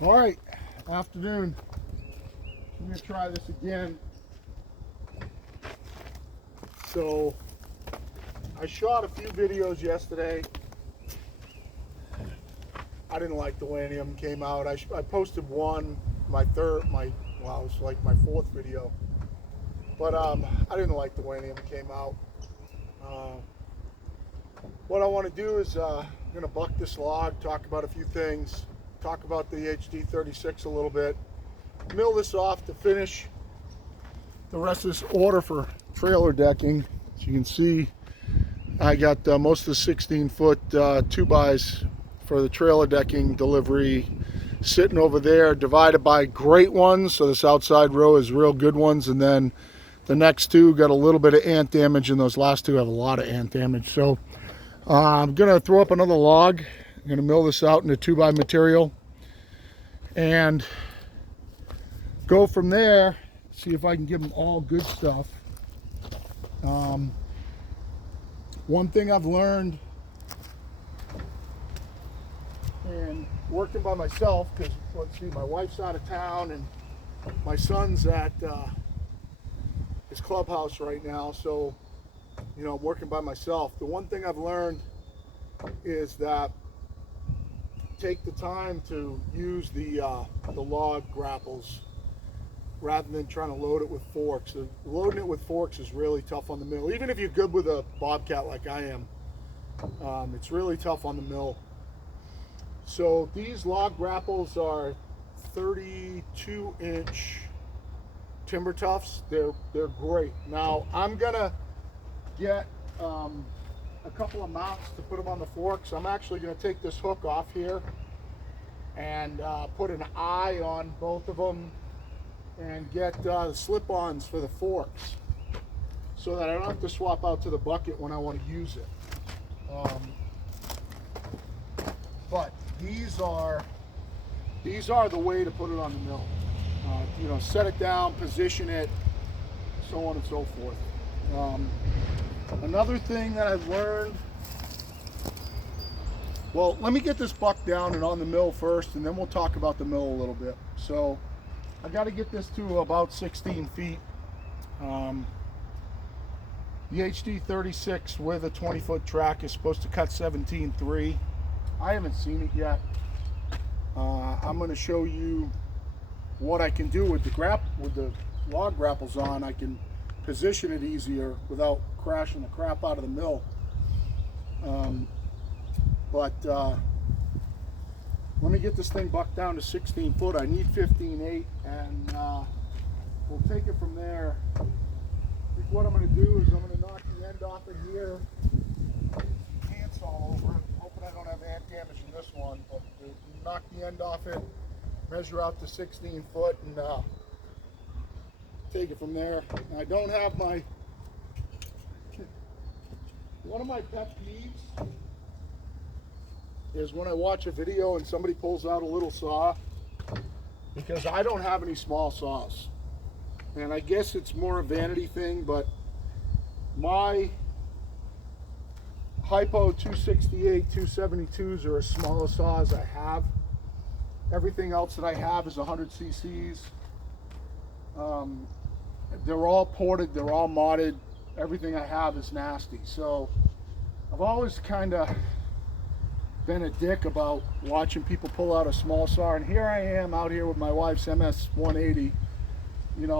All right, afternoon. I'm gonna try this again. So I shot a few videos yesterday. I didn't like the way any of them came out. I posted one, it was like my fourth video. But I didn't like the way any of them came out. What I want to do is I'm gonna buck this log, talk about a few things, talk about the HD36 a little bit, mill this off to finish the rest of this order for trailer decking. As you can see, I got most of the 16-foot 2x for the trailer decking delivery sitting over there, divided by great ones. So this outside row is real good ones, and then the next two got a little bit of ant damage, and those last two have a lot of ant damage. So I'm gonna throw up another log. I'm gonna mill this out into 2x material and go from there. See if I can give them all good stuff. One thing I've learned, and working by myself, because let's see, my wife's out of town and my son's at his clubhouse right now, so I'm working by myself. The one thing I've learned is that take the time to use the log grapples rather than trying to load it with forks. Loading it with forks is really tough on the mill. Even if you're good with a bobcat like I am, it's really tough on the mill. So these log grapples are 32-inch timber tufts. They're great. Now I'm gonna get a couple of mounts to put them on the forks. I'm actually gonna take this hook off here and put an eye on both of them and get the slip-ons for the forks so that I don't have to swap out to the bucket when I want to use it. But these are the way to put it on the mill. Set it down, position it, so on and so forth. Another thing that I've learned, well, let me get this buck down and on the mill first, and then we'll talk about the mill a little bit. So I got to get this to about 16 feet. The HD36 with a 20-foot track is supposed to cut 17.3. I haven't seen it yet. I'm going to show you what I can do with the log grapples on. I can position it easier without crashing the crap out of the mill. Let me get this thing bucked down to 16 foot. I need 15.8, and we'll take it from there. I think what I'm going to do is I'm going to knock the end off of here. Ants all over it. Hoping I don't have ant damage in this one, but knock the end off it, measure out to 16 foot, and take it from there. I don't have my, one of my pet peeves is when I watch a video and somebody pulls out a little saw, because I don't have any small saws. And I guess it's more a vanity thing, but my Hypo 268, 272s are as small a saw as I have. Everything else that I have is 100 cc's. They're all ported, they're all modded. Everything I have is nasty. So I've always kind of been a dick about watching people pull out a small saw, and here I am out here with my wife's MS 180,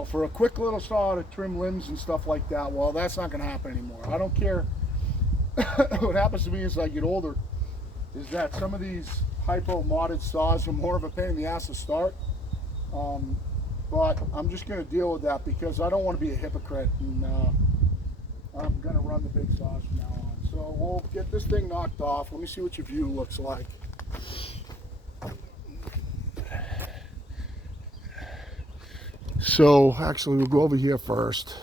for a quick little saw to trim limbs and stuff like that. Well, that's not going to happen anymore. I don't care. What happens to me as I get older is that some of these hypo modded saws are more of a pain in the ass to start, but I'm just going to deal with that because I don't want to be a hypocrite, and I'm going to run the big saws from now on. So we'll get this thing knocked off. Let me see what your view looks like. So actually we'll go over here first.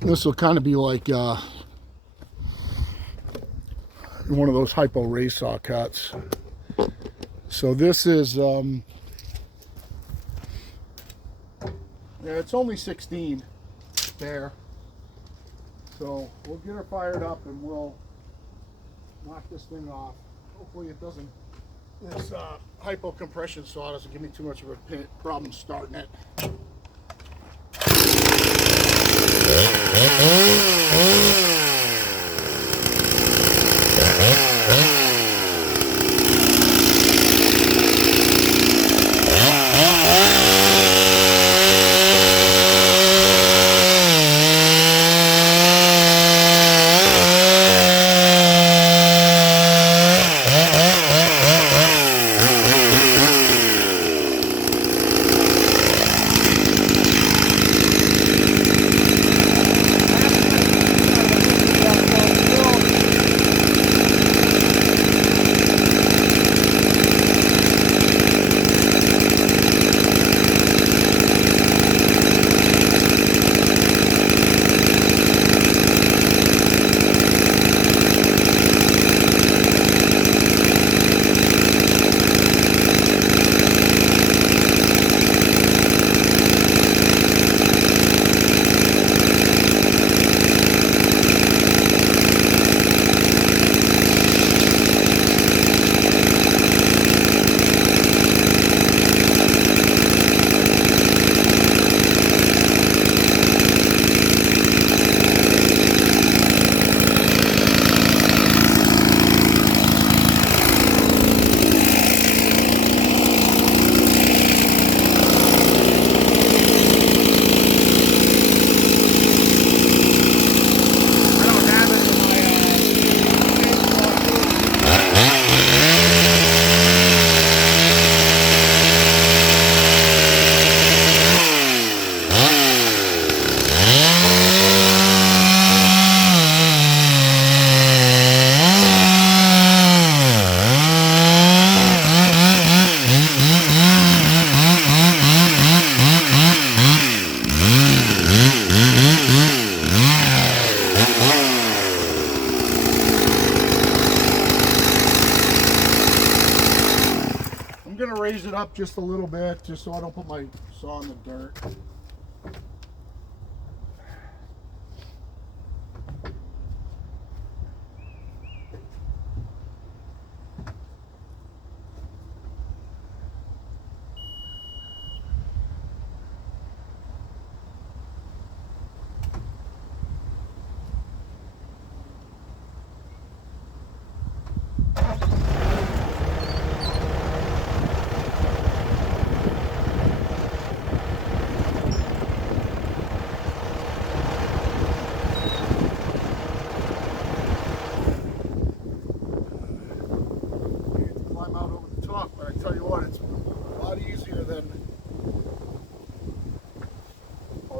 This will kind of be like one of those hypo race saw cuts. So this is it's only 16 there. So we'll get her fired up and we'll knock this thing off. Hopefully it doesn't, this hypo-compression saw doesn't give me too much of a problem starting it. Raise it up just a little bit, just so I don't put my saw in the dirt.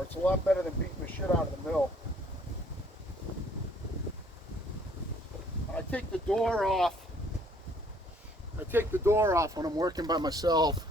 It's a lot better than beating the shit out of the mill. I take the door off. I take the door off when I'm working by myself.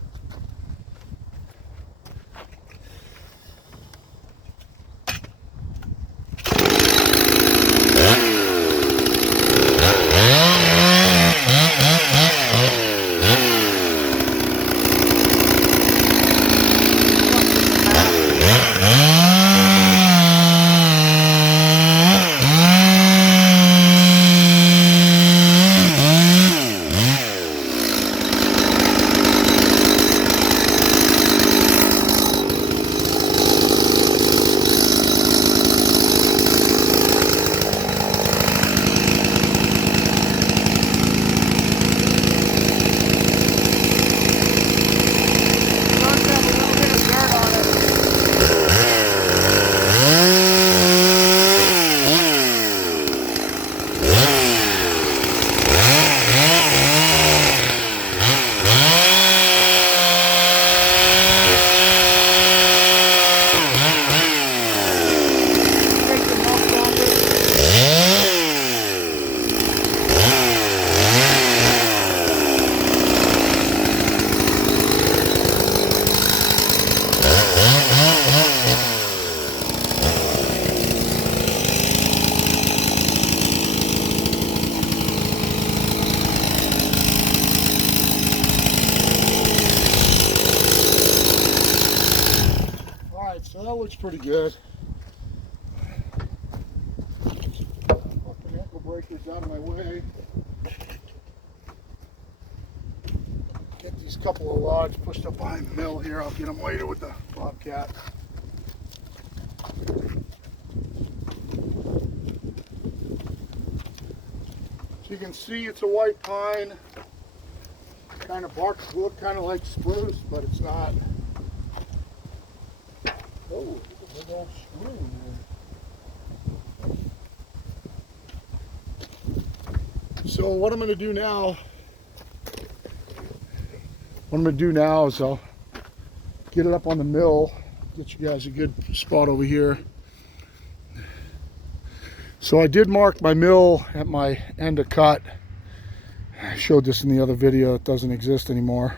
So that looks pretty good. Fucking ankle breaker's out of my way. these couple of logs pushed up behind the mill here. I'll get them later with the bobcat. So you can see it's a white pine. Kind of barks look kind of like spruce, but it's not. Oh, there's a big old screw in there. So what I'm going to do now, is I'll get it up on the mill, get you guys a good spot over here. So I did mark my mill at my end of cut. I showed this in the other video. It doesn't exist anymore.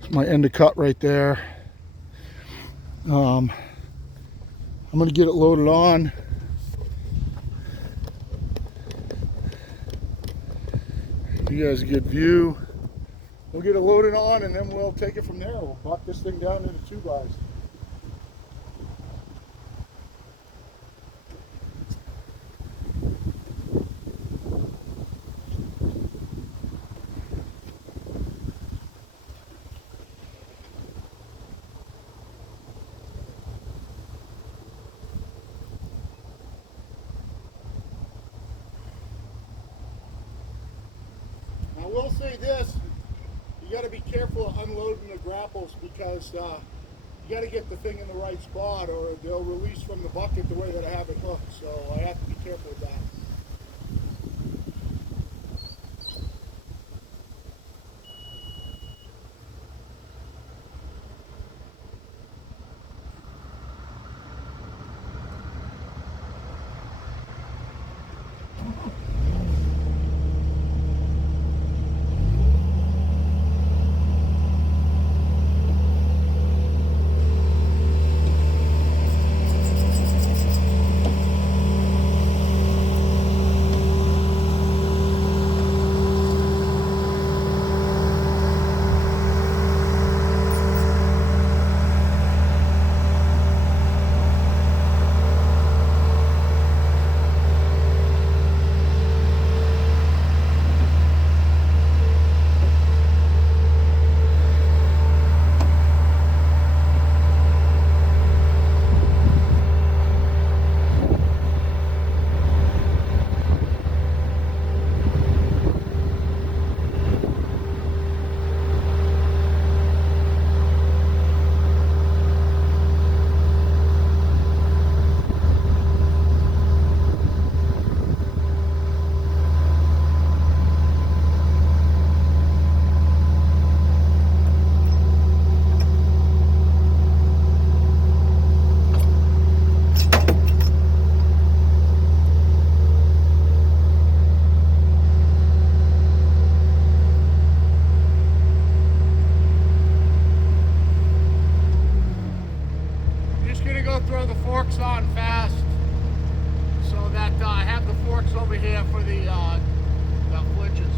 It's my end of cut right there. I'm going to get it loaded on. Give you guys a good view. We'll get it loaded on and then we'll take it from there. We'll buck this thing down into 2x. I will say this, you got to be careful of unloading the grapples because you got to get the thing in the right spot or they'll release from the bucket the way that I have it hooked, so I have to be careful with that. Throw the forks on fast so that I have the forks over here for the flinches.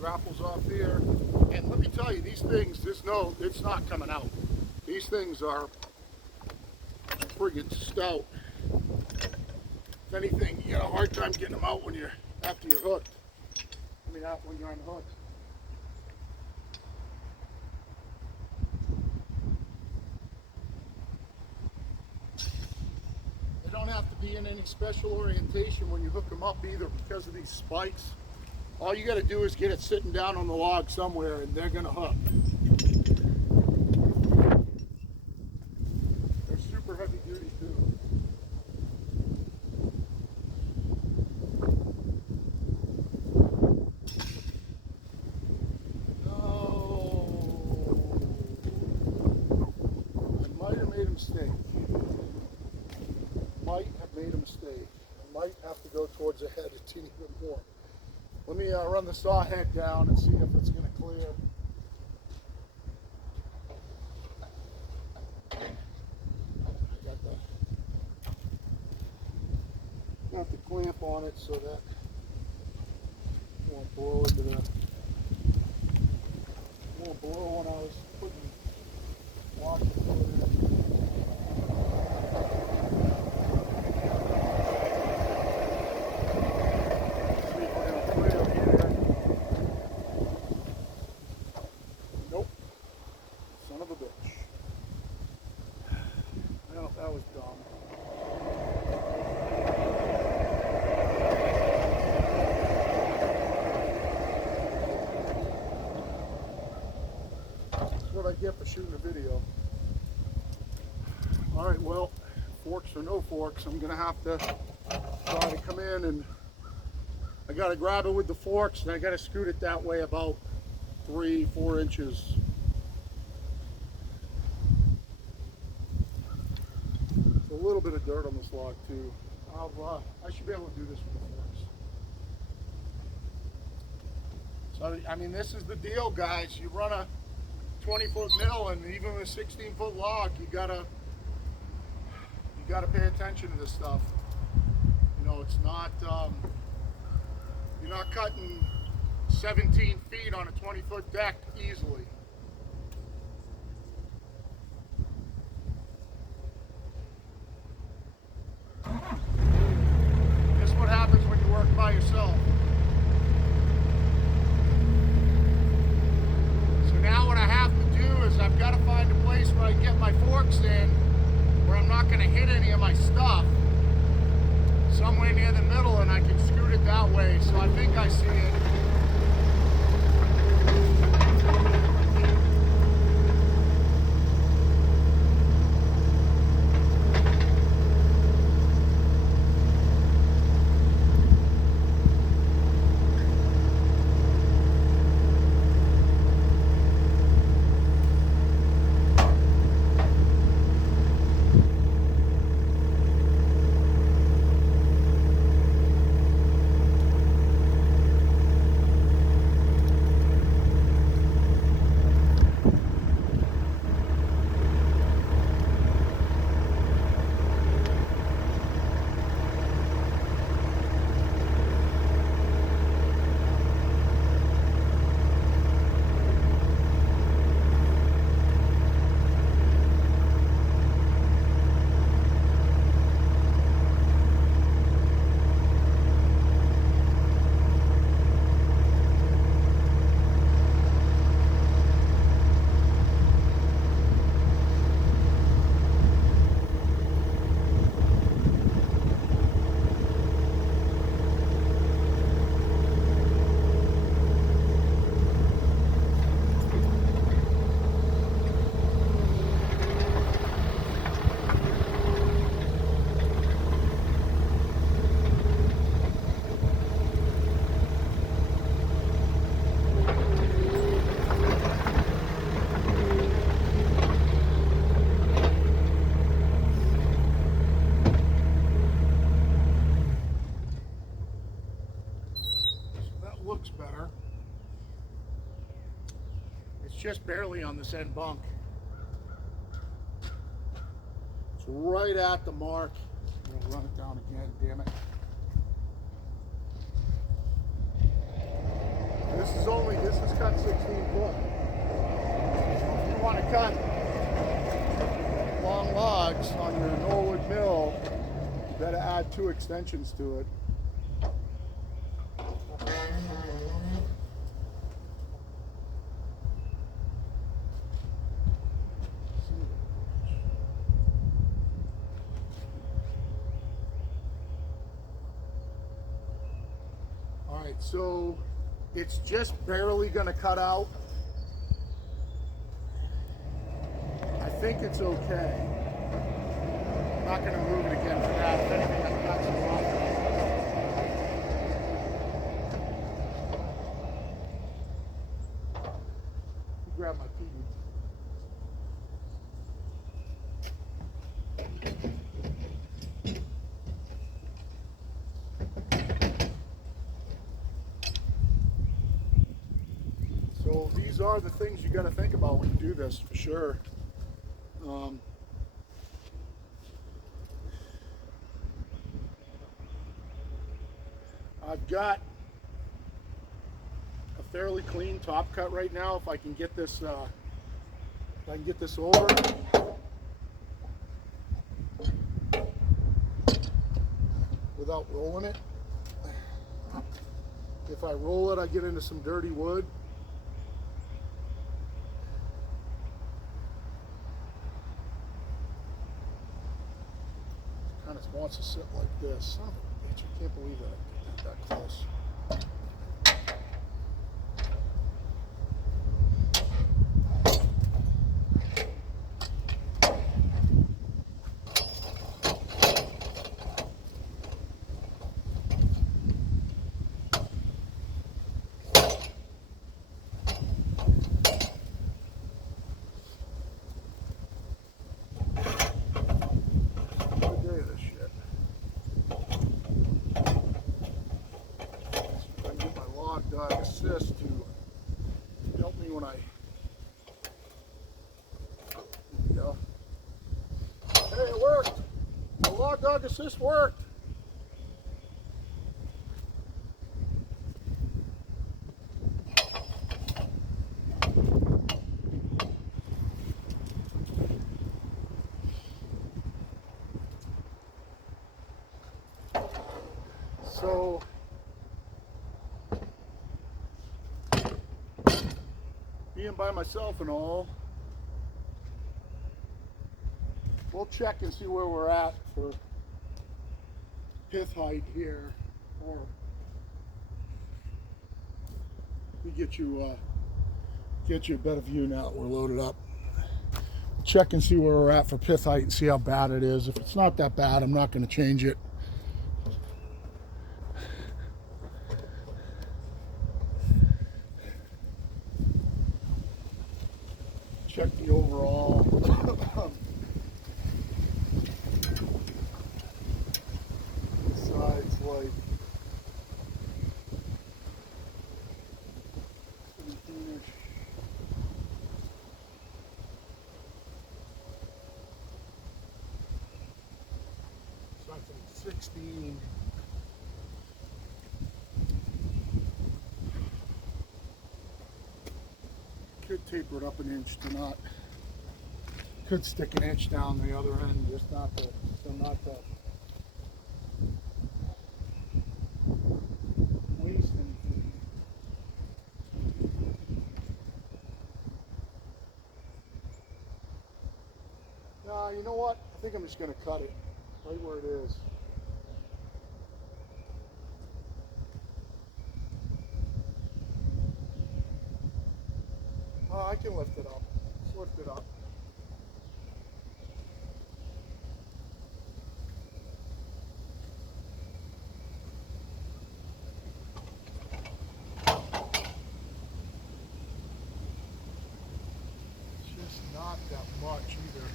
Grapples off there, and let me tell you, these things, it's not coming out. These things are friggin' stout. If anything, you got a hard time getting them out when after you're hooked. I mean, out when you're unhooked. They don't have to be in any special orientation when you hook them up either because of these spikes. All you got to do is get it sitting down on the log somewhere and they're going to hook. yards ahead, a teeny bit more. Let me run the saw head down and see if it's going to clear. Got the clamp on it so that it won't blow into the. Won't blow when I was putting washing fluid in. See if we're going to clear here. Nope. Son of a bitch. Well, that was dumb. What I get for shooting a video. Alright, well, forks or no forks, I'm going to have to try to come in and I got to grab it with the forks and I got to scoot it that way about 3-4 inches. There's a little bit of dirt on this log too. I should be able to do this with the forks. So, I mean, this is the deal, guys. You run a 20-foot mill, and even with a 16-foot log, you gotta pay attention to this stuff. You know, it's not you're not cutting 17 feet on a 20-foot deck easily. This is what happens when you work by yourself. Now what I have to do is I've got to find a place where I get my forks in where I'm not going to hit any of my stuff. Somewhere near the middle, and I can scoot it that way. So I think I see it. Better. It's just barely on this end bunk. It's right at the mark. I'm gonna run it down again, damn it. This is cut 16 foot. If you want to cut long logs on your Norwood mill, you better add 2 extensions to it. So it's just barely going to cut out. I think it's okay. I'm not going to move it again for that. If anything, that cuts it off. Grab my pee. these are the things you got to think about when you do this, for sure. I've got a fairly clean top cut right now. If I can get this, over. Without rolling it. If I roll it, I get into some dirty wood. Kind of wants to sit like this. Son of a bitch, I can't believe that I did that close. Assist to help me when I go. Hey, it worked. The log dog assist worked. So being by myself and all, we'll check and see where we're at for pith height here, or we get you a better view now that we're loaded up. Check and see where we're at for pith height and see how bad it is. If it's not that bad, I'm not going to change it. Check the overall. This side's like 17-ish. Side's like 16. Could taper it up an inch to not. Could stick an inch down the other end, just not to, so not to waste anything. Nah, you know what? I think I'm just going to cut it right where it is. I can lift it up. Let's lift it up. It's just not that much either.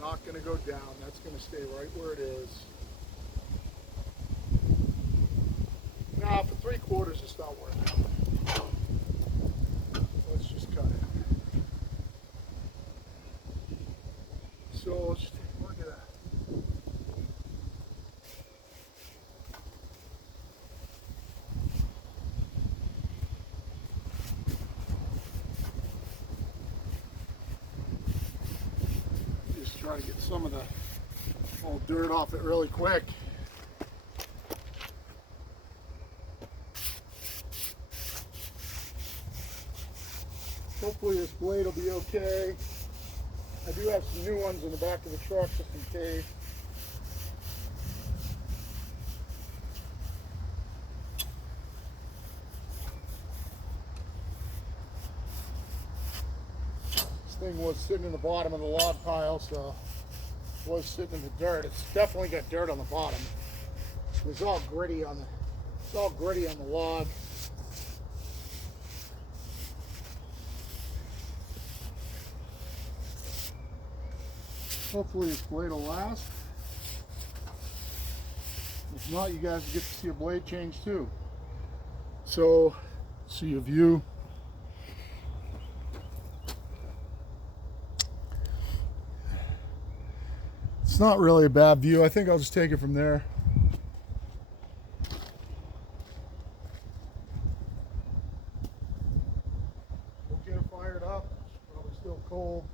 Not going to go down. That's going to stay right where it is. Now, for 3/4, it's not worth it. Let's just cut it. So let's take a look at that. Try to get some of the old dirt off it really quick. Hopefully this blade will be okay. I do have some new ones in the back of the truck just in case. Thing was sitting in the bottom of the log pile, so it was sitting in the dirt. It's definitely got dirt on the bottom. It's all gritty on the log. Hopefully this blade will last. If not, you guys get to see a blade change too. So, see a view. It's not really a bad view. I think I'll just take it from there. We'll get it fired up. It's probably still cold.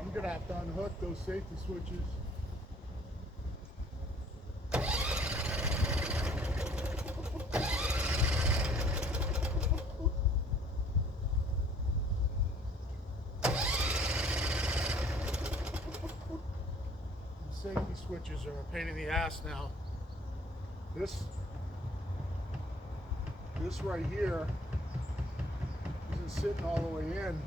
I'm gonna have to unhook those safety switches. The safety switches are a pain in the ass now. This right here isn't sitting all the way in.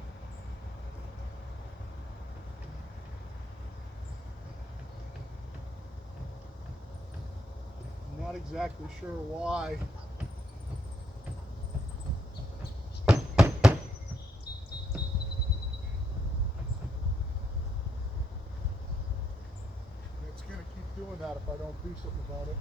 I'm not exactly sure why. It's going to keep doing that if I don't do something about it.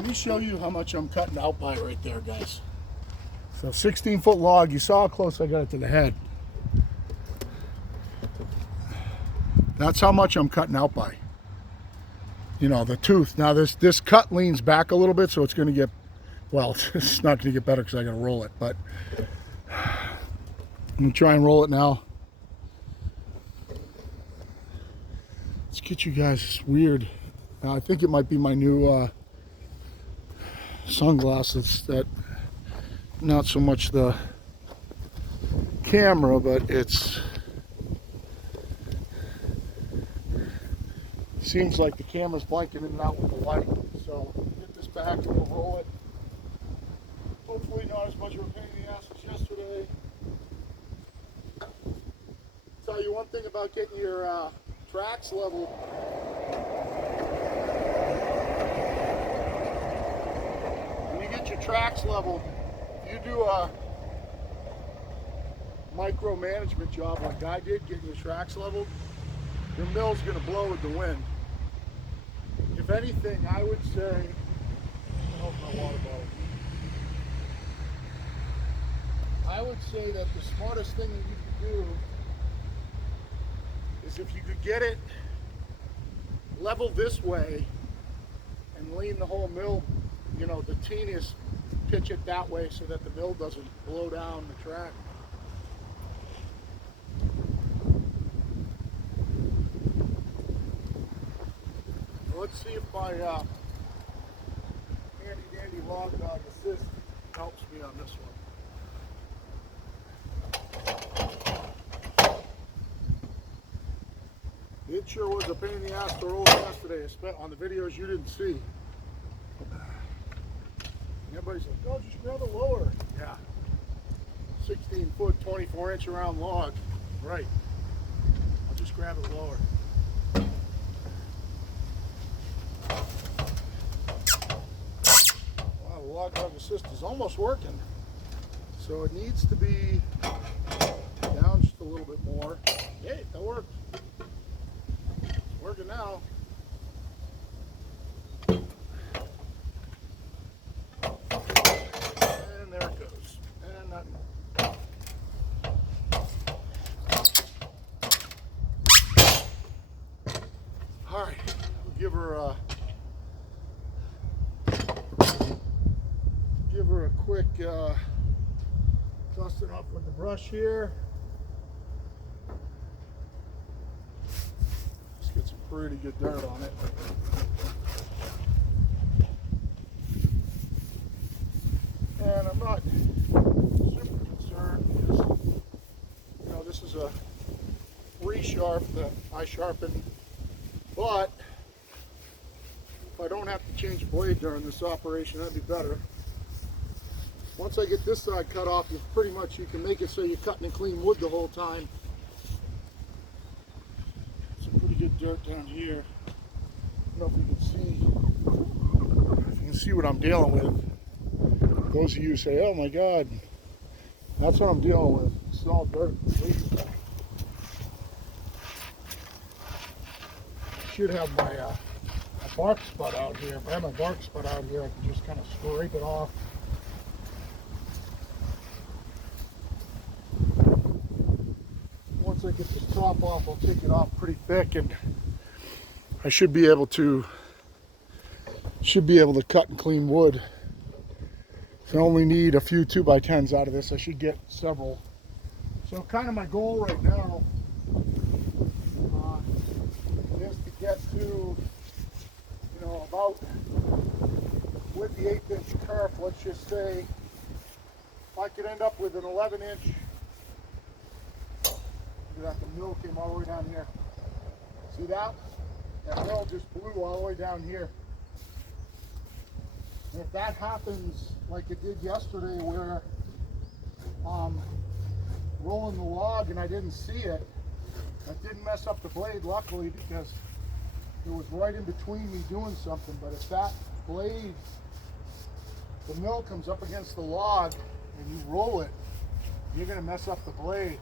Let me show you how much I'm cutting out by right there, guys. So 16-foot log, you saw how close I got it to the head. That's how much I'm cutting out by. You know, the tooth. Now this cut leans back a little bit, so it's going to get, well, it's not going to get better because I got to roll it, but I'm going to try and roll it now. Let's get you guys, it's weird. Now, I think it might be my new sunglasses, that not so much the camera, but it's seems like the camera's blanking in and out with the light. So get this back and we'll roll it. Hopefully not as much of a pain in the ass as yesterday. Tell you one thing about getting your tracks level. When you get your tracks level, if you do a micromanagement job like I did, getting your tracks leveled, your mill's going to blow with the wind. If anything, I would say, oh, my water bottle. I would say that the smartest thing that you could do is if you could get it level this way and lean the whole mill, you know, the teeniest, pitch it that way so that the mill doesn't blow down the track. Let's see if my handy dandy log dog assist helps me on this one. It sure was a pain in the ass to roll yesterday, on the videos you didn't see. Everybody's like, oh, just grab it lower. Yeah. 16-foot, 24-inch around log. Right. I'll just grab it lower. Wow, the log dog assist is almost working. So it needs to be down just a little bit more. Hey, that worked. It's working now. And there it goes. And nothing. All right, we'll give her a quick dust it off with the brush here. Let's get some pretty good dirt on it. And I'm not super concerned because, you know, this is a resharp that I sharpen, but if I don't have to change blade during this operation, that'd be better. Once I get this side cut off, you can make it so you're cutting and clean wood the whole time. Some pretty good dirt down here. I don't know if you can see what I'm dealing with. Those of you say, oh my God, that's what I'm dealing with. It's all dirt. I should have my bark spud out here. If I have my bark spud out here, I can just kind of scrape it off. Once I get this top off, I'll take it off pretty thick, and I should be able to cut and clean wood. So I only need a few 2x10s out of this. I should get several. So kind of my goal right now is to get to, you know, about with the 1/8 inch kerf, let's just say, if I could end up with an 11-inch. That the mill came all the way down here. See that? That mill just blew all the way down here. And if that happens like it did yesterday, where rolling the log and I didn't see it, that didn't mess up the blade, luckily, because it was right in between me doing something. But if that blade, the mill comes up against the log and you roll it, you're going to mess up the blade.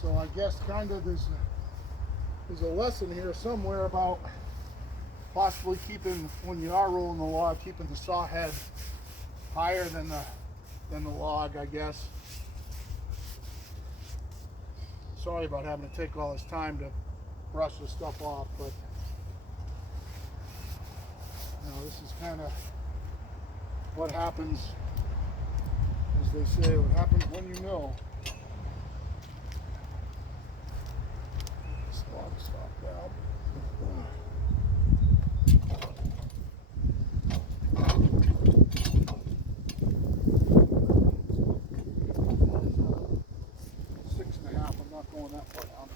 So I guess kind of there's a lesson here somewhere about possibly keeping, when you are rolling the log, keeping the saw head higher than the log, I guess. Sorry about having to take all this time to brush this stuff off, but you know, this is kind of what happens, as they say, what happens when you mill. This log stop valve. I'm not going that far down.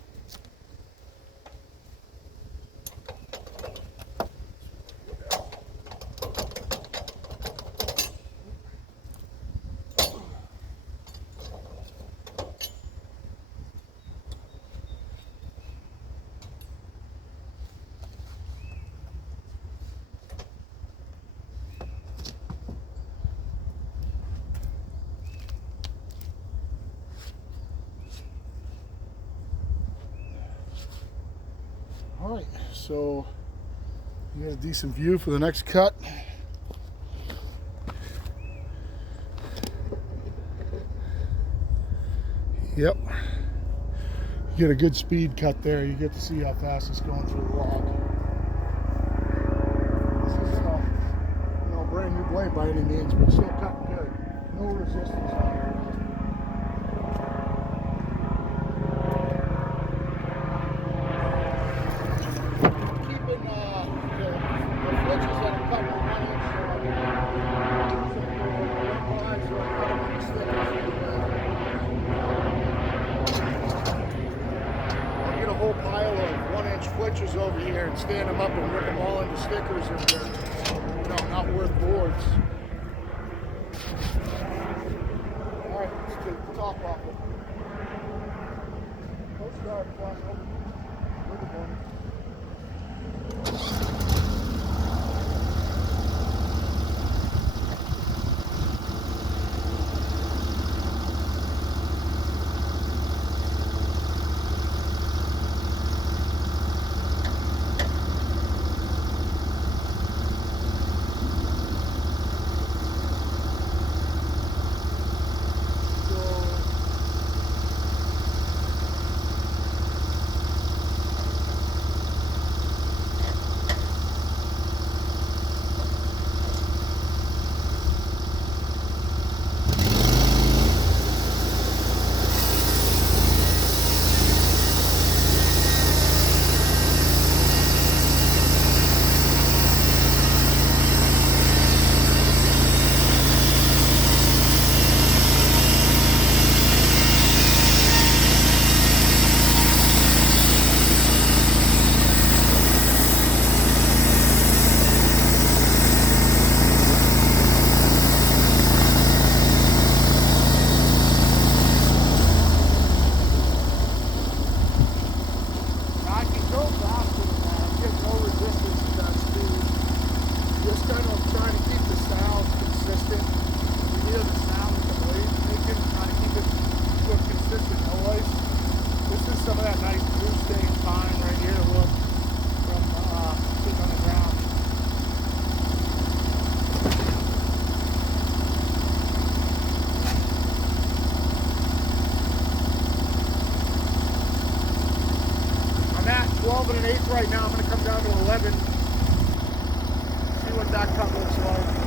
All right, so you got a decent view for the next cut. Yep, you get a good speed cut there. You get to see how fast it's going through the log. This is you know, brand new blade by any means, but still cutting good. No resistance on here. Pile of 1-inch flitches over here and stand them up and rip them all into stickers if they're, you know, not worth boards. All right, let's take the top off it. Coast guard flying over. Good morning. Right now I'm going to come down to 11, see what that cut looks like.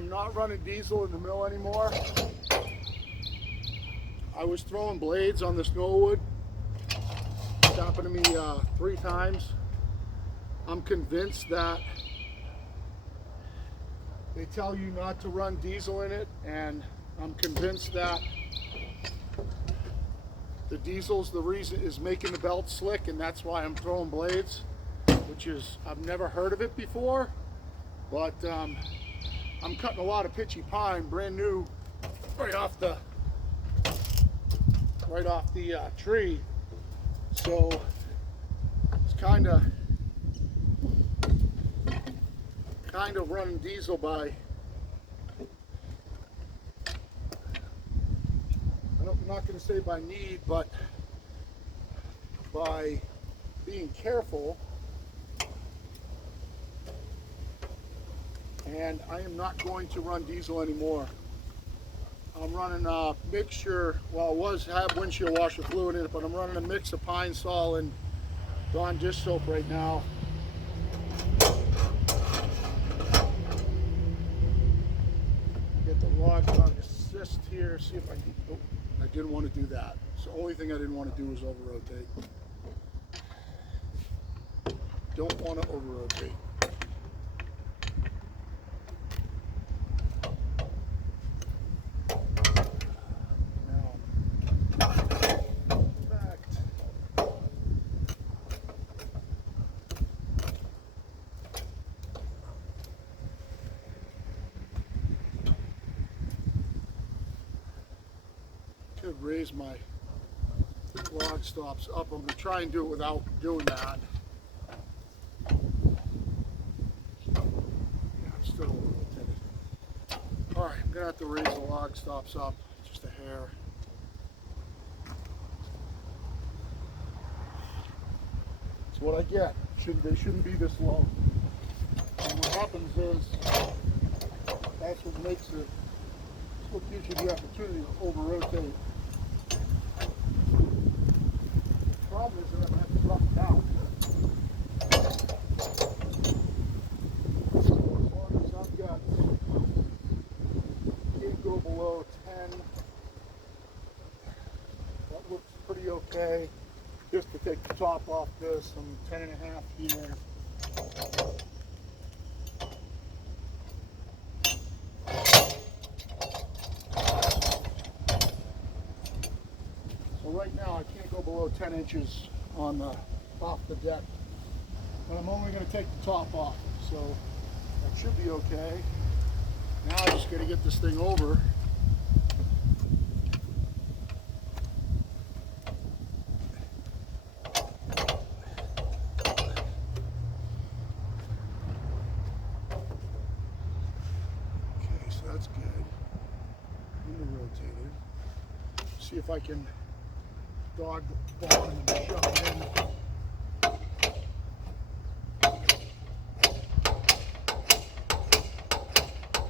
am not running diesel in the mill anymore. I was throwing blades on this Norwood. It's happened to me 3 times. I'm convinced that they tell you not to run diesel in it, and I'm convinced that the diesel's the reason is making the belt slick, and that's why I'm throwing blades, which is, I've never heard of it before, but I'm cutting a lot of pitchy pine, brand new, right off the tree. So it's kind of running diesel by, I'm not going to say by need, but by being careful. And I am not going to run diesel anymore. I'm running a mixture, well, have windshield washer fluid in it, but I'm running a mix of Pine Sol and Dawn dish soap right now. Get the log on assist here, see if I can, oh, I didn't want to do that. So the only thing I didn't want to do was over-rotate. Don't want to over-rotate. Could raise my log stops up. I'm going to try and do it without doing that. Yeah, I'm still over-rotated. Alright, I'm going to have to raise the log stops up just a hair. That's what I get. They shouldn't be this low. And what happens is, that's what makes it, that's what gives you the opportunity to over-rotate. The problem is that I'm going to have to drop it down. So as long as I've got, can't go below 10, that looks pretty okay. Just to take the top off this, I'm 10.5 here. Right now I can't go below 10 inches on the off the deck, but I'm only going to take the top off, so that should be okay. Now I just got to get this thing over. Okay, so that's good. Rotated. See if I can dog the bottom and shove it in.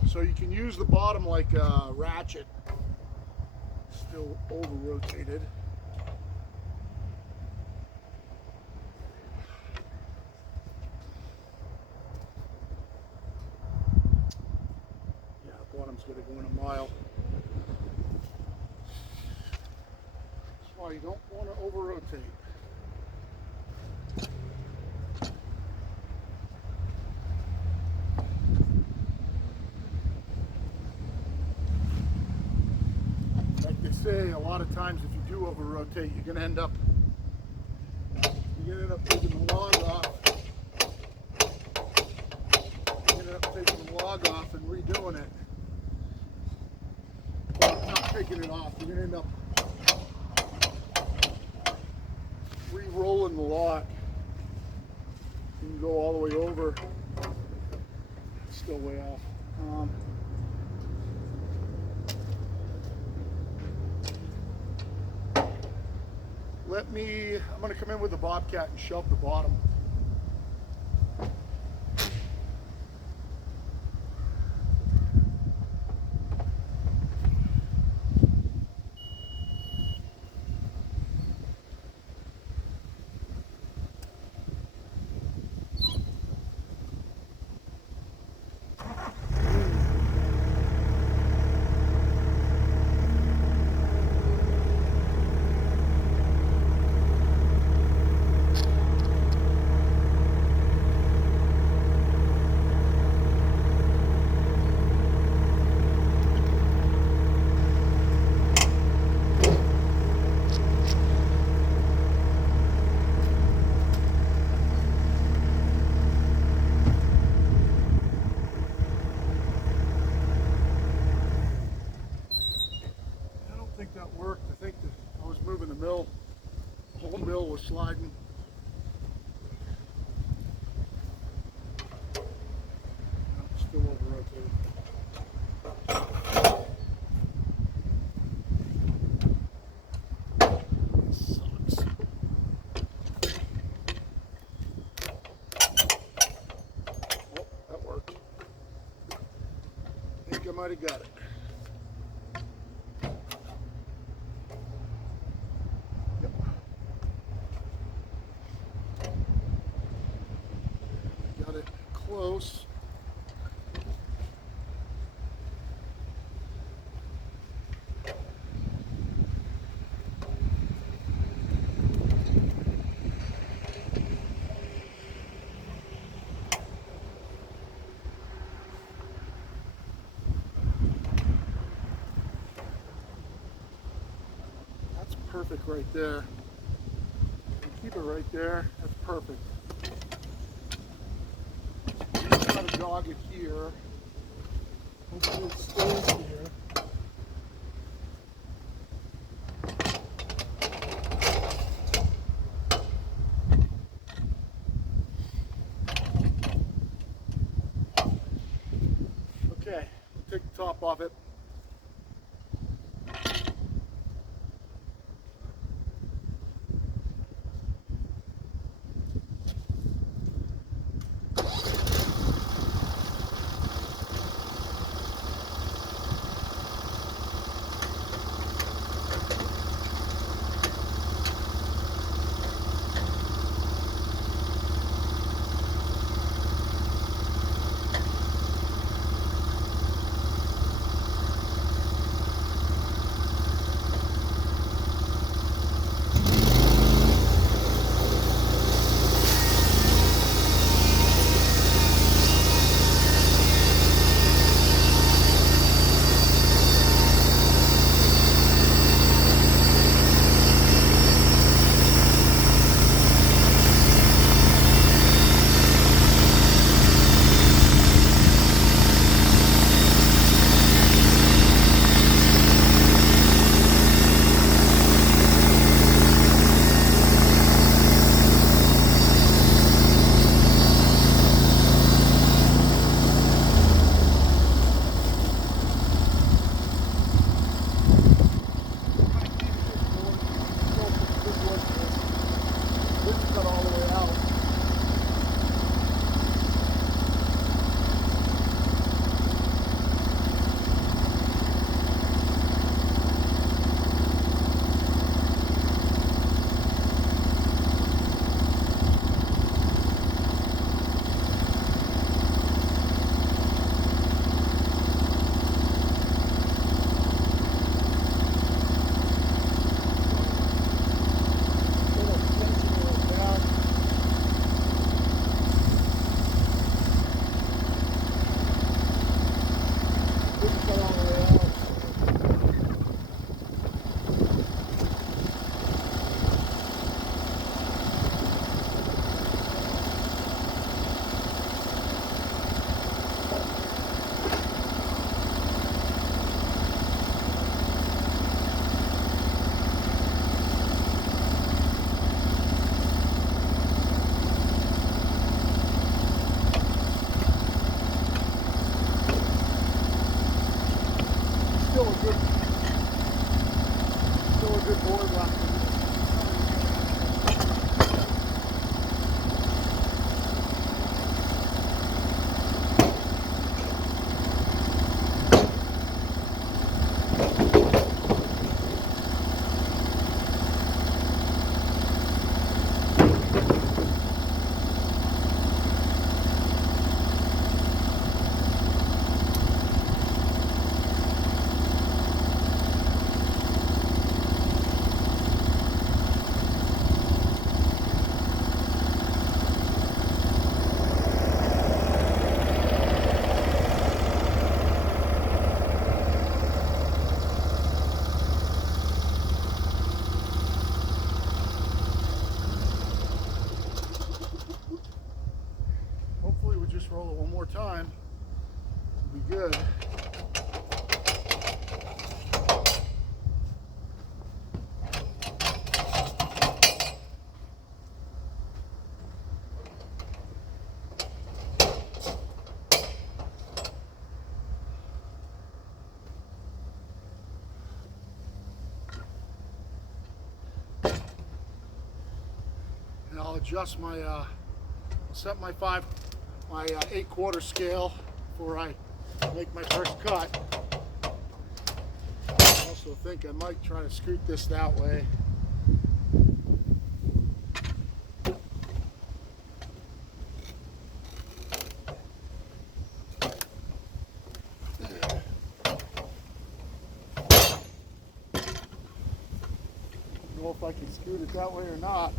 So you can use the bottom like a ratchet. Still over-rotated. Yeah, the bottom's going to go in a mile. You don't want to over-rotate. Like they say, a lot of times if you do over-rotate, you're going to end up taking the log off. You're going to end up taking the log off and redoing it. Well, not taking it off, you're going to end up re-rolling the lock. You can go all the way over. It's still way off. I'm going to come in with the Bobcat and shove the bottom. might have got it. Yep. Got it close. Perfect right there. Keep it right there. That's perfect. Just try to jog it here. Hopefully it stays here. Okay, take the top off it. Still a good board left. Just roll it one more time. It'll be good. And I'll adjust my set my 8/4 scale before I make my first cut. I also think I might try to scoot this that way. I don't know if I can scoot it that way or not.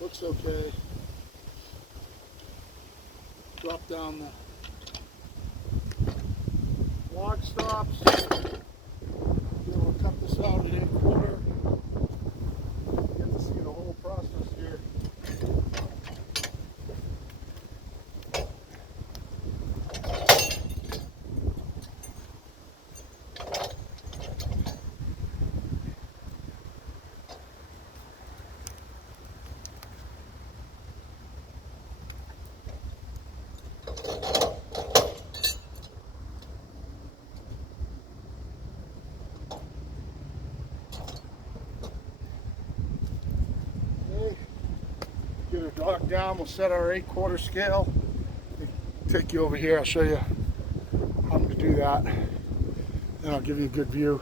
Looks okay. Drop down the log stops. We'll cut this out at 1/4. Get to see the whole process here. Get our dog down, we'll set our 1/4 scale. Take you over here, I'll show you how I'm going to do that. Then I'll give you a good view.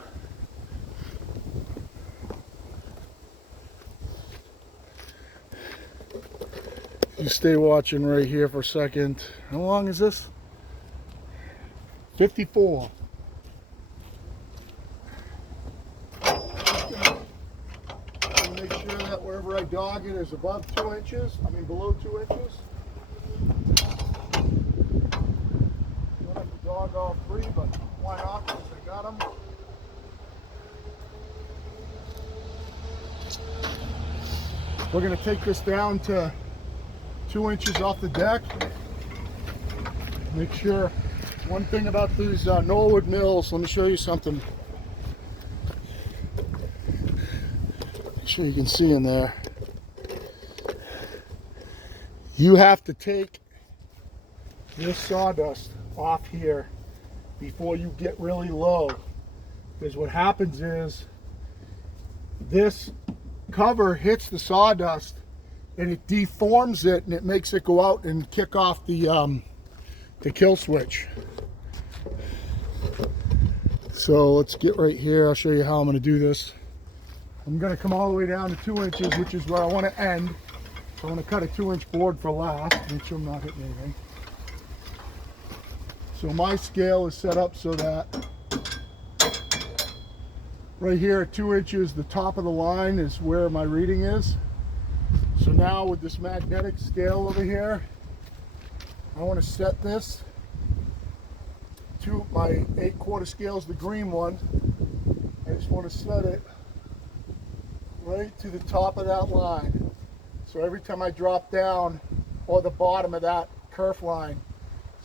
You stay watching right here for a second. How long is this? 54. Make sure that wherever I dog it is above 2 inches, below 2 inches. Don't have to dog all 3, but why not, because I got them. We're going to take this down to 2 inches off the deck. Make sure, one thing about these Norwood mills, let me show you something. Make sure you can see in there. You have to take this sawdust off here before you get really low. Because what happens is this cover hits the sawdust and it deforms it and it makes it go out and kick off the kill switch. So let's get right here. I'll show you how I'm going to do this. I'm going to come all the way down to 2 inches, which is where I want to end. So I'm going to cut a 2-inch board for last, make sure I'm not hitting anything. So my scale is set up so that right here at 2 inches, the top of the line is where my reading is. So now with this magnetic scale over here, I want to set this to my 1/4 scale is the green one. I just want to set it right to the top of that line. So every time I drop down, or the bottom of that kerf line.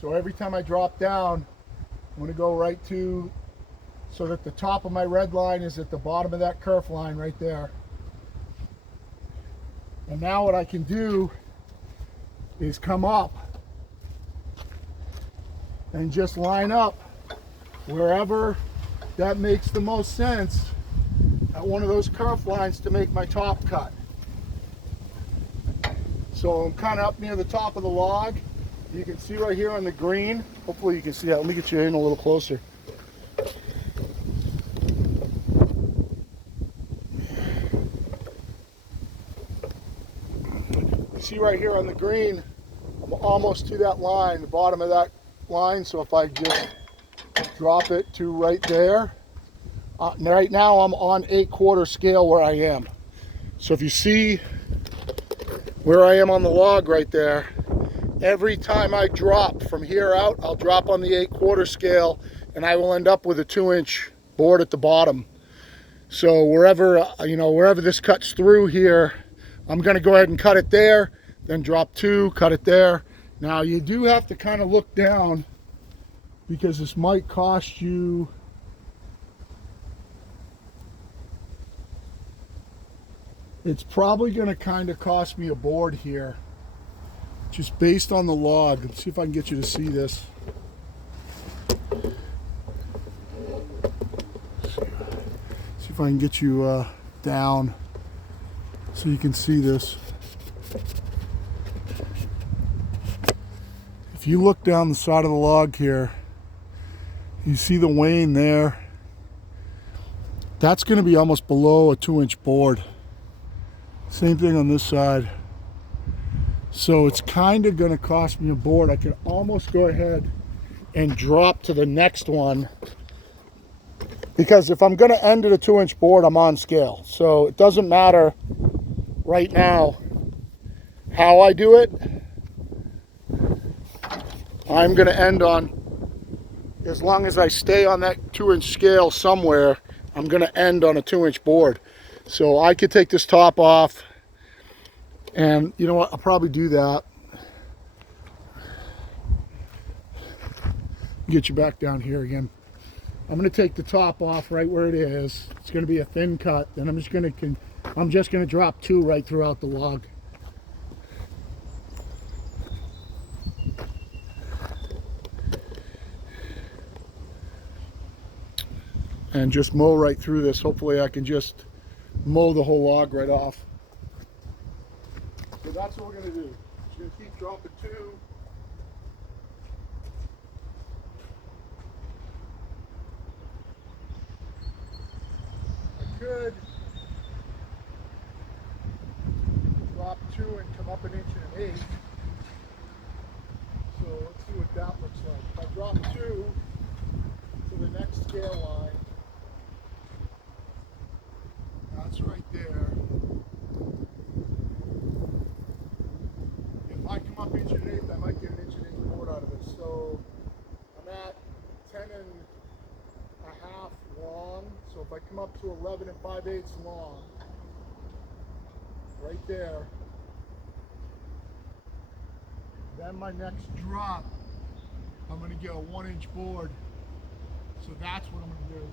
So every time I drop down, I'm going to go right to, so that the top of my red line is at the bottom of that kerf line right there. And now what I can do is come up and just line up wherever that makes the most sense at one of those kerf lines to make my top cut. So I'm kind of up near the top of the log. You can see right here on the green. Hopefully you can see that. Let me get you in a little closer. See right here on the green, I'm almost to that line, the bottom of that line. So if I just drop it to right there, right now I'm on 1/4 scale where I am. So if you see where I am on the log right there, every time I drop from here out, I'll drop on the 1/4 scale and I will end up with a 2-inch board at the bottom. So wherever, wherever this cuts through here, I'm going to go ahead and cut it there, then drop 2, cut it there. Now you do have to kind of look down because this might cost you it's probably going to kind of cost me a board here. just based on the log. Let's see if I can get you to see this. See if I can get you down so you can see this. If you look down the side of the log here, you see the wane there. That's going to be almost below a 2-inch board. Same thing on this side. So it's kind of going to cost me a board. I can almost go ahead and drop to the next one, because if I'm going to end at a 2-inch board, I'm on scale. So it doesn't matter right now how I do it. I'm going to end on, as long as I stay on that 2-inch scale somewhere, I'm going to end on a 2-inch board. So I could take this top off, and you know what, I'll probably do that. Get you back down here again. I'm going to take the top off right where it is. It's going to be a thin cut. Then I'm just going to drop 2 right throughout the log. And just mow right through this. Hopefully I can just mow the whole log right off. So that's what we're going to do. Just going to keep dropping 2. I could drop 2 and come up 1 inch and 1/8. So let's see what that looks like. If I drop 2 to the next scale line, that's right there. If I come up 1 inch and 1/8, I might get 1 inch and 1/8 board out of this. So I'm at 10 and a half long. So if I come up to 11 and 5/8 long, right there, then my next drop, I'm going to get a 1-inch board. So that's what I'm going to do.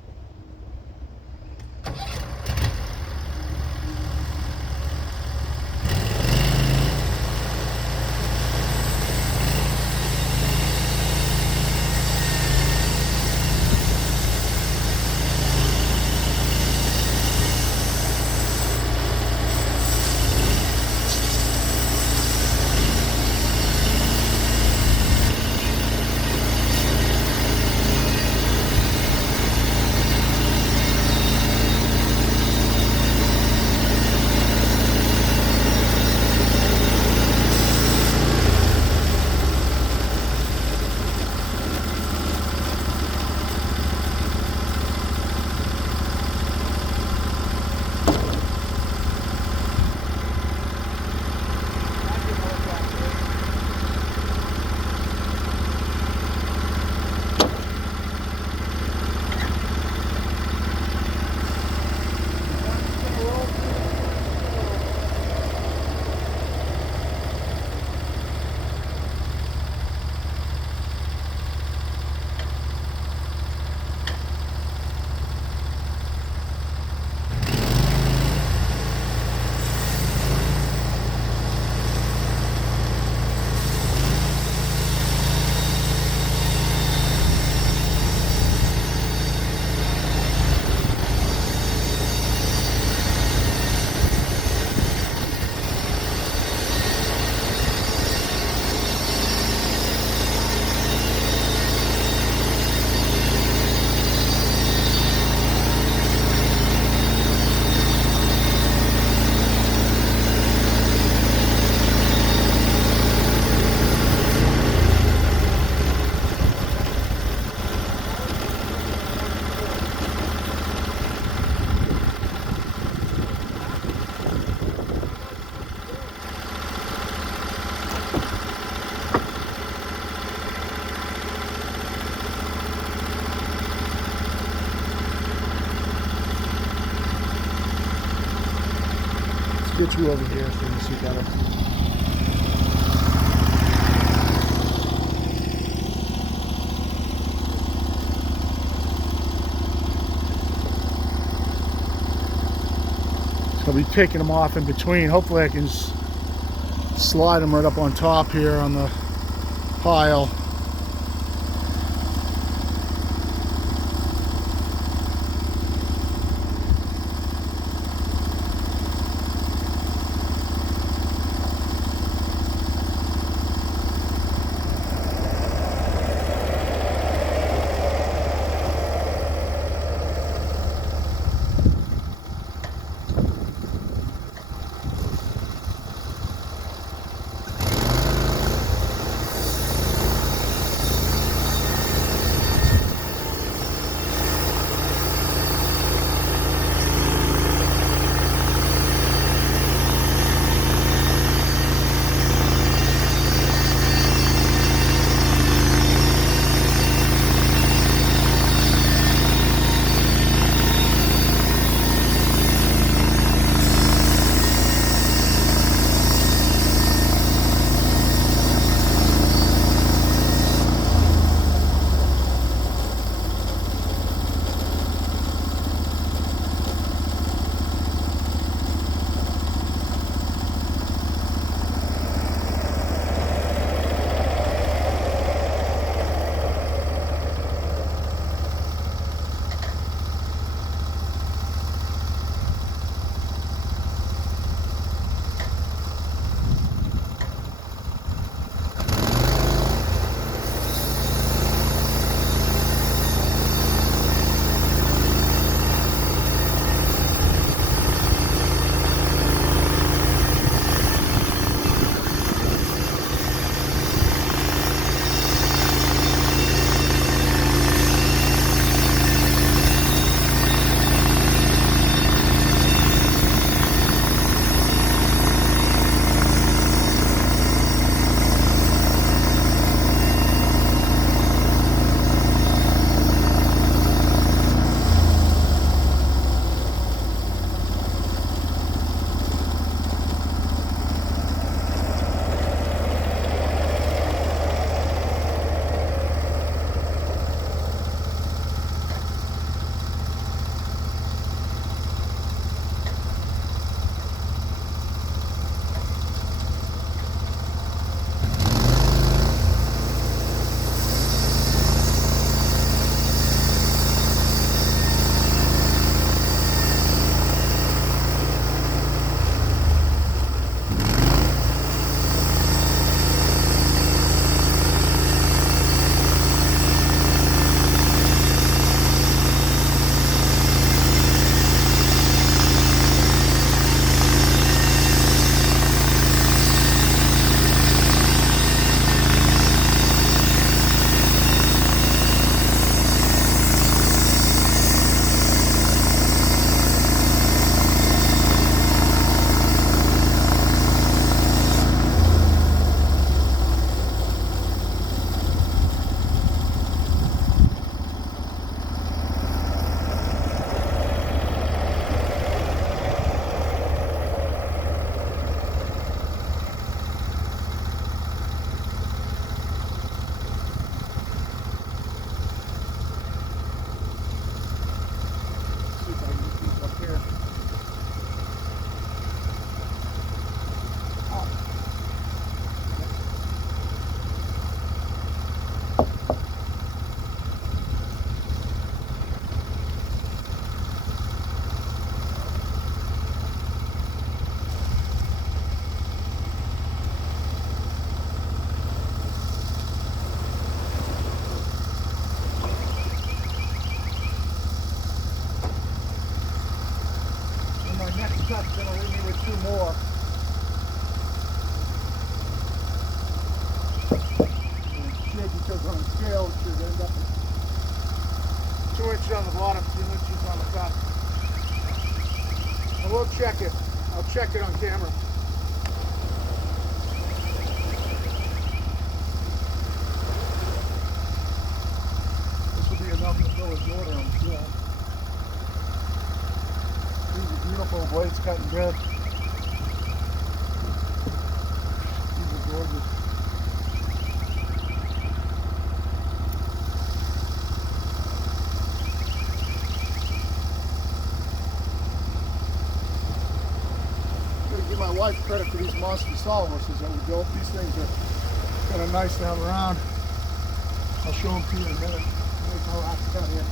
Get you over here so you can see better. So I'll be taking them off in between. Hopefully I can slide them right up on top here on the pile. truck's going to leave me with 2 more. And it should, because on scale, it should end up at 2 inches on the bottom, 2 inches on the top. And we'll check it. I'll check it on camera. This will be enough to fill his order, I'm sure. These are beautiful blades, cutting good. These are gorgeous. I'm going to give my wife credit for these monster sawhorses that we built. These things are kind of nice to have around. I'll show them to you in a minute. Here's how that's cut in.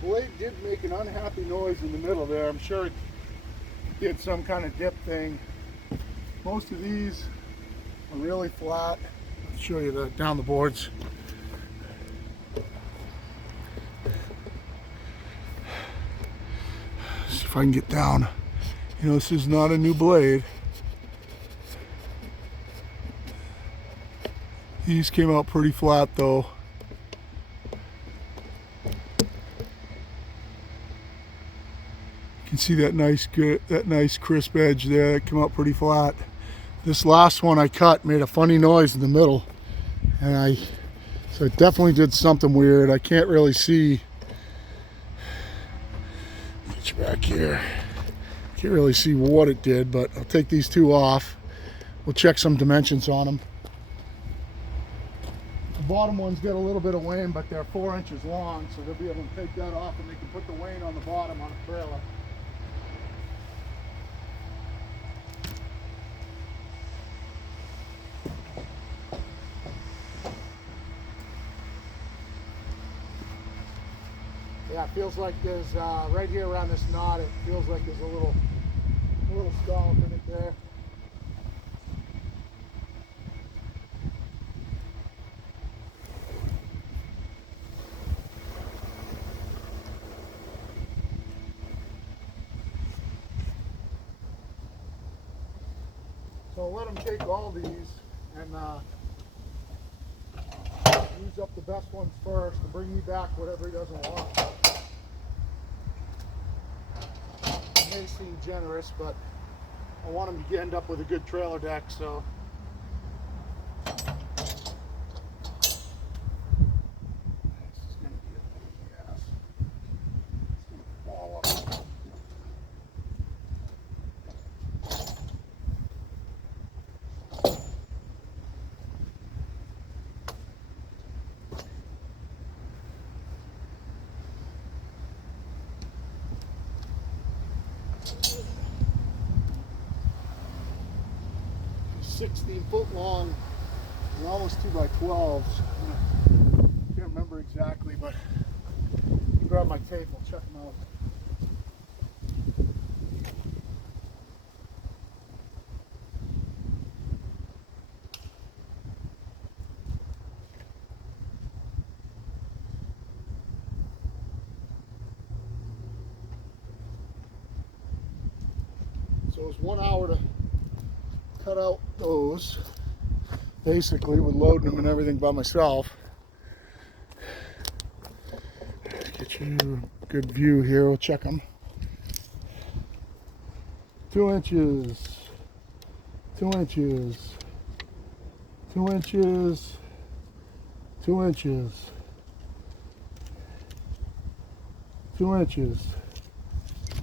Blade did make an unhappy noise in the middle there. I'm sure it did some kind of dip thing. Most of these are really flat. I'll show you down the boards. See if I can get down. You know, this is not a new blade. These came out pretty flat though. You can see that nice crisp edge there. That came out pretty flat. This last one I cut made a funny noise in the middle, and so it definitely did something weird. I can't really see. Get you back here. Can't really see what it did, but I'll take these two off. We'll check some dimensions on them. The bottom one's got a little bit of wane, but they're 4 inches long, so they'll be able to take that off and they can put the wane on the bottom on a trailer. Yeah, it feels like there's, right here around this knot, it feels like there's a little scallop in it there. So I'll let them take all these and use up the best ones first and bring me back whatever he doesn't want. It may seem generous, but I want him to end up with a good trailer deck, so. This is going to be a pain in the ass. It's going to fall up. 16-foot long and almost 2x12s. Can't remember exactly, but you grab my tape, we'll check them out. So it's 1 hour to cut out those, basically with loading them and everything by myself. Get you a good view here, we'll check them. 2 inches, 2 inches, 2 inches, 2 inches, 2 inches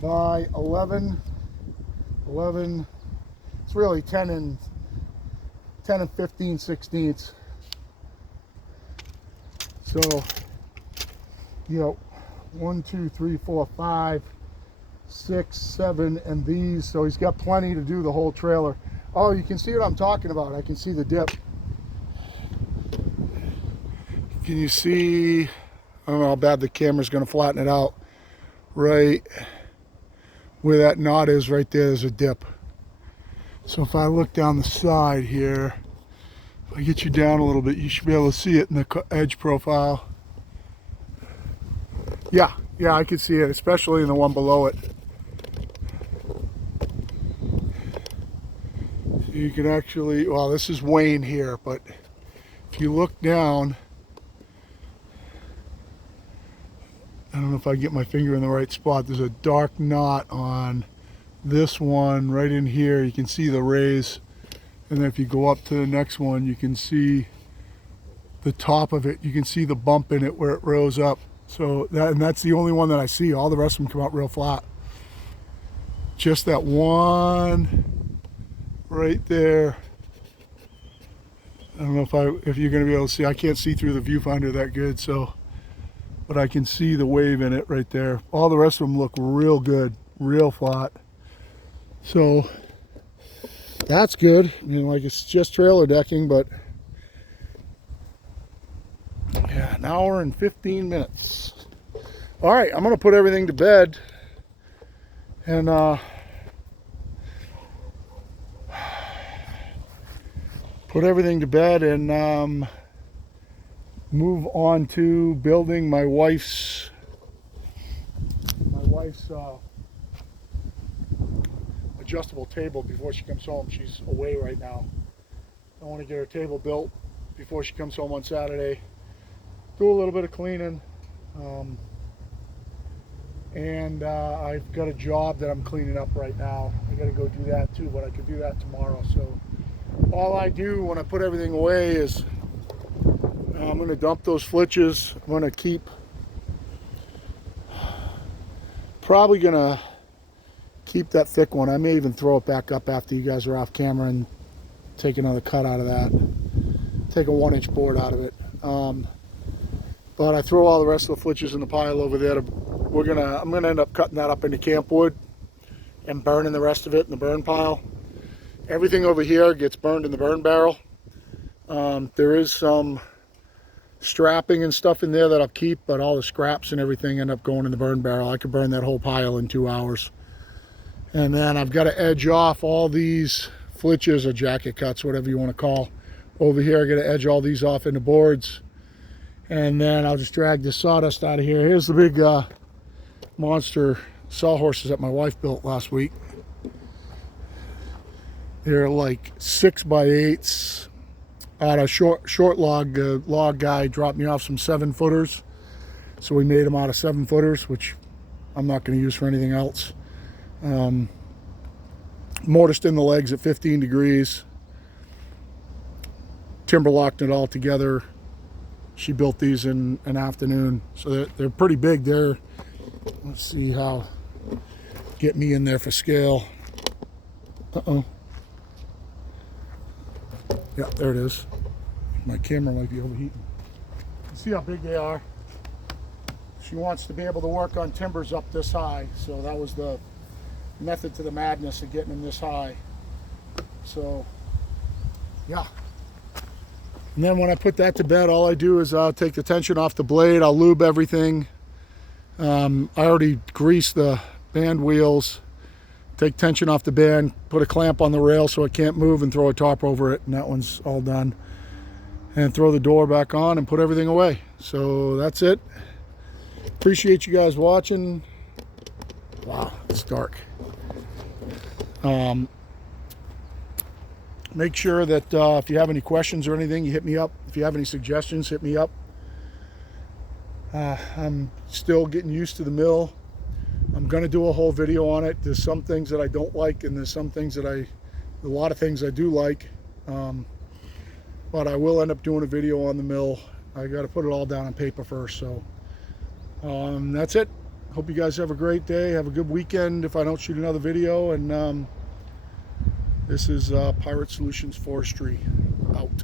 by 11 11. It's really 10 and 15/16. So, you know, 1, 2, 3, 4, 5, 6, 7, and these. So he's got plenty to do the whole trailer. Oh, you can see what I'm talking about. I can see the dip. Can you see? I don't know how bad the camera's going to flatten it out. Right where that knot is, right there's a dip. So if I look down the side here, if I get you down a little bit, you should be able to see it in the edge profile. Yeah, I can see it, especially in the one below it. So you can actually, well, this is Wayne here, but if you look down, I don't know if I get my finger in the right spot, there's a dark knot on this one right in here. You can see the rays, and then if you go up to the next one, you can see the top of it. You can see the bump in it where it rose up. So that's the only one that I see. All the rest of them come out real flat. Just that one right there. I don't know if you're going to be able to see. I can't see through the viewfinder that good, so, but I can see the wave in it right there. All the rest of them look real good, real flat. So that's good. I mean, like, it's just trailer decking, but yeah, an hour and 15 minutes. All right, I'm gonna put everything to bed and move on to building my wife's adjustable table before she comes home. She's away right now. I want to get her table built before she comes home on Saturday. Do a little bit of cleaning, and I've got a job that I'm cleaning up right now. I got to go do that too, but I could do that tomorrow. So all I do when I put everything away is I'm going to dump those flitches. I'm going to probably going to keep that thick one. I may even throw it back up after you guys are off camera and take another cut out of that. Take a 1-inch board out of it. But I throw all the rest of the flitches in the pile over there. I'm gonna end up cutting that up into camp wood and burning the rest of it in the burn pile. Everything over here gets burned in the burn barrel. There is some strapping and stuff in there that I'll keep, but all the scraps and everything end up going in the burn barrel. I could burn that whole pile in 2 hours. And then I've got to edge off all these flitches or jacket cuts, whatever you want to call. Over here, I got to edge all these off into boards. And then I'll just drag the sawdust out of here. Here's the big monster sawhorses that my wife built last week. They're like 6x8s. Out of short log. Log guy dropped me off some 7-footers. So we made them out of 7-footers, which I'm not going to use for anything else. Mortised in the legs at 15 degrees. Timber locked it all together. She built these in an afternoon, so they're pretty big. Let's see how, get me in there for scale. Yeah, there it is. My camera might be overheating. See how big they are. She wants to be able to work on timbers up this high, so that was the method to the madness of getting them this high. So yeah, and then when I put that to bed, all I do is I'll take the tension off the blade. I'll lube everything. I already greased the band wheels. Take tension off the band, put a clamp on the rail so it can't move, and throw a tarp over it, and that one's all done. And throw the door back on and put everything away. So that's it. Appreciate you guys watching. Wow, it's dark. Make sure that if you have any questions or anything, you hit me up. If you have any suggestions, hit me up. I'm still getting used to the mill. I'm going to do a whole video on it. There's some things that I don't like, and there's some things that a lot of things I do like. But I will end up doing a video on the mill. I got to put it all down on paper first. So that's it. Hope you guys have a great day. Have a good weekend if I don't shoot another video. And This is Pirate Solutions Forestry out.